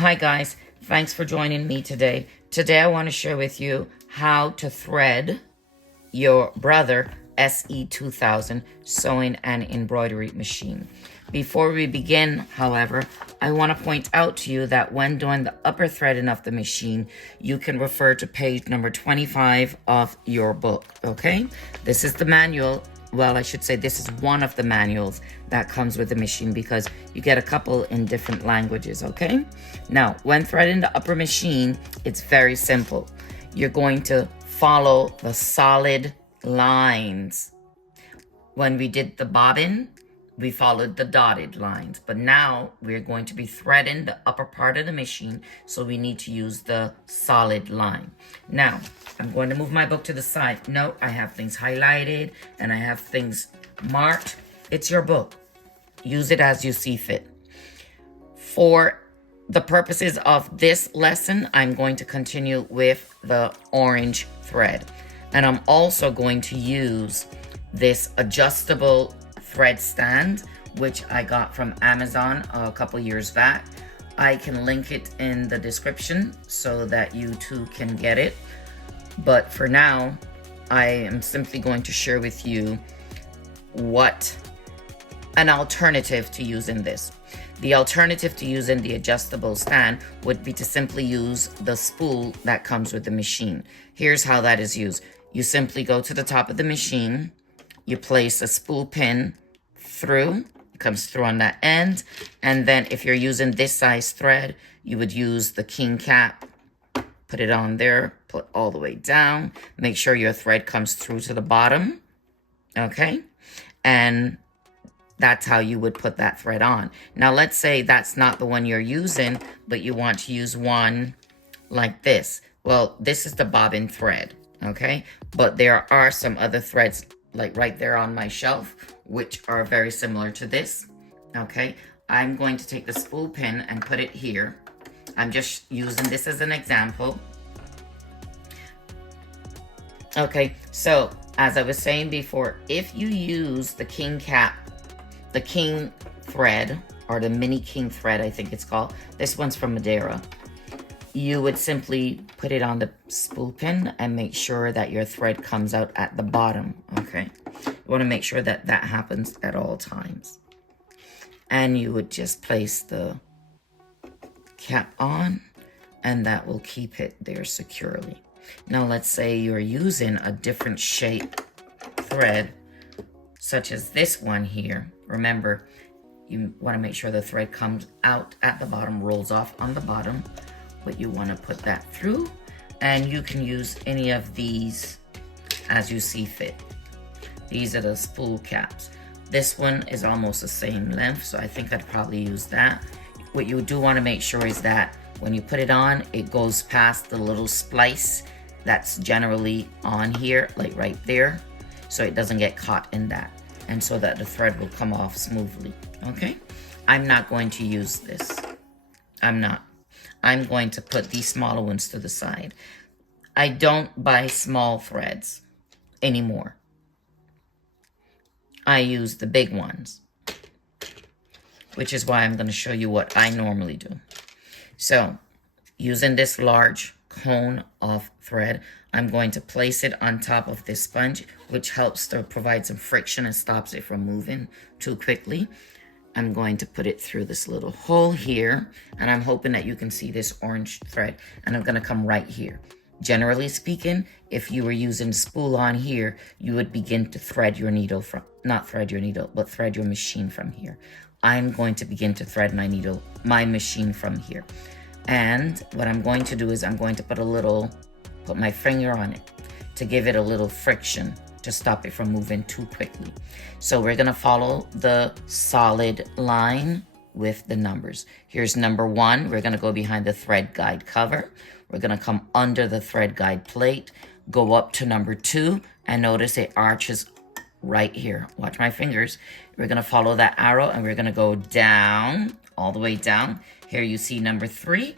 Hi guys, thanks for joining me today. Today I want to share with you how to thread your Brother SE2000 sewing and embroidery machine. Before we begin, however, I want to point out to you that when doing the upper threading of the machine, you can refer to page number 25 of your book, okay? This is the manual. Well, I should say this is one of the manuals that comes with the machine because you get a couple in different languages, okay? Now, when threading the upper machine, it's very simple. You're going to follow the solid lines. When we did the bobbin, we followed the dotted lines, but now we're going to be threading the upper part of the machine, so we need to use the solid line. Now, I'm going to move my book to the side. No, I have things highlighted and I have things marked. It's your book. Use it as you see fit. For the purposes of this lesson, I'm going to continue with the orange thread. And I'm also going to use this adjustable thread stand, which I got from Amazon a couple years back. I can link it in the description so that you too can get it. But for now, I am simply going to share with you what an alternative to using this. The alternative to using the adjustable stand would be to simply use the spool that comes with the machine. Here's how that is used. You simply go to the top of the machine, you place a spool pin through, it comes through on that end, and then if you're using this size thread, you would use the king cap, put it on there, put all the way down, make sure your thread comes through to the bottom, okay? And that's how you would put that thread on. Now, let's say that's not the one you're using, but you want to use one like this. Well, this is the bobbin thread, okay? But there are some other threads like right there on my shelf, which are very similar to this, okay? I'm going to take the spool pin and put it here. I'm just using this as an example. Okay, so as I was saying before, if you use the king cap, the king thread, or the mini king thread, I think it's called. This one's from Madeira. You would simply put it on the spool pin and make sure that your thread comes out at the bottom, okay? You want to make sure that that happens at all times. And you would just place the cap on, and that will keep it there securely. Now, let's say you're using a different shape thread, such as this one here. Remember, you want to make sure the thread comes out at the bottom, rolls off on the bottom, but you want to put that through, and you can use any of these as you see fit. These are the spool caps. This one is almost the same length, so I think I'd probably use that. What you do want to make sure is that when you put it on, it goes past the little splice that's generally on here, like right there, so it doesn't get caught in that, and so that the thread will come off smoothly, okay? I'm not going to use this. I'm not. I'm going to put these smaller ones to the side. I don't buy small threads anymore. I use the big ones, which is why I'm going to show you what I normally do. So, using this large cone of thread, I'm going to place it on top of this sponge, which helps to provide some friction and stops it from moving too quickly. I'm going to put it through this little hole here, and I'm hoping that you can see this orange thread, and I'm going to come right here. Generally speaking, if you were using spool on here, you would begin to thread your needle from, not thread your needle, but thread your machine from here. I'm going to begin to thread my machine from here. And what I'm going to do is I'm going to put my finger on it to give it a little friction to stop it from moving too quickly. So we're gonna follow the solid line with the numbers. Here's number 1. We're gonna go behind the thread guide cover. We're gonna come under the thread guide plate, go up to number 2, and notice it arches right here. Watch my fingers. We're gonna follow that arrow and we're gonna go down, all the way down. Here you see number 3.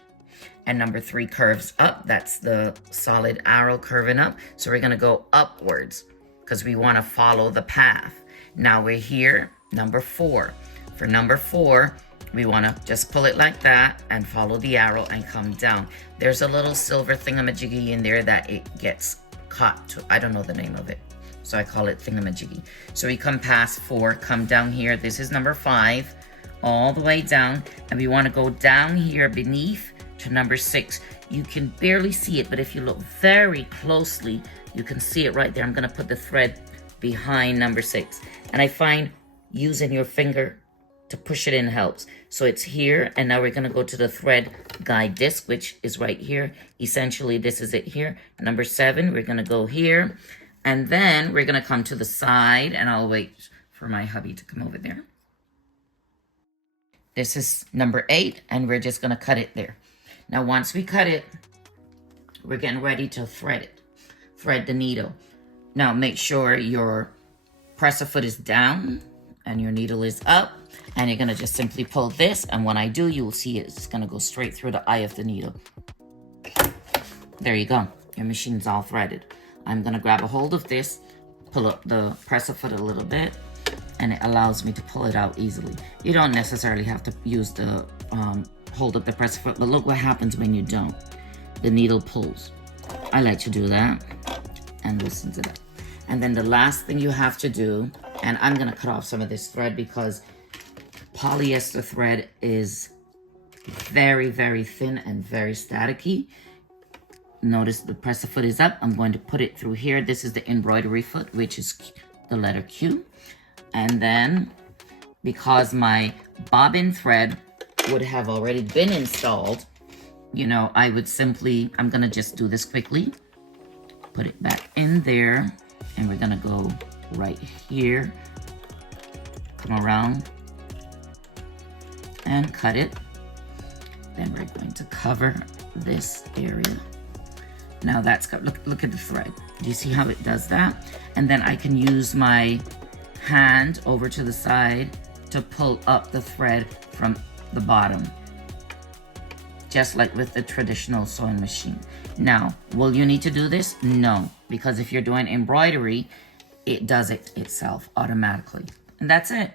And number 3 curves up. That's the solid arrow curving up. So we're gonna go upwards because we want to follow the path. Now we're here, number 4. For number 4, we want to just pull it like that and follow the arrow and come down. There's a little silver thingamajiggy in there that it gets caught to. I don't know the name of it, so I call it thingamajiggy. So we come past 4, come down here. This is number 5, all the way down, and we want to go down here beneath to number 6. You can barely see it, but if you look very closely, you can see it right there. I'm going to put the thread behind number 6, and I find using your finger to push it in helps. So it's here, and now we're going to go to the thread guide disc, which is right here. Essentially, this is it here. Number 7, we're going to go here, and then we're going to come to the side, and I'll wait for my hubby to come over there. This is number 8, and we're just going to cut it there. Now, once we cut it, we're getting ready to thread it. Thread the needle. Now, make sure your presser foot is down and your needle is up, and you're going to just simply pull this, and when I do, you'll see it's going to go straight through the eye of the needle. There you go. Your machine's all threaded. I'm going to grab a hold of this, pull up the presser foot a little bit, and it allows me to pull it out easily. You don't necessarily have to use the hold up the presser foot, but look what happens when you don't. The needle pulls. I like to do that, and listen to that. And then the last thing you have to do, and I'm going to cut off some of this thread because polyester thread is very, very thin and very staticky. Notice the presser foot is up. I'm going to put it through here. This is the embroidery foot, which is the letter Q. And then, because my bobbin thread would have already been installed, you know, I would simply, I'm going to just do this quickly. Put it back in there. And we're going to go right here. Come around. And cut it. Then we're going to cover this area. Now that's got, look at the thread. Do you see how it does that? And then I can use my hand over to the side to pull up the thread from the bottom. Just like with the traditional sewing machine. Now, will you need to do this? No, because if you're doing embroidery, it does it itself automatically. And that's it.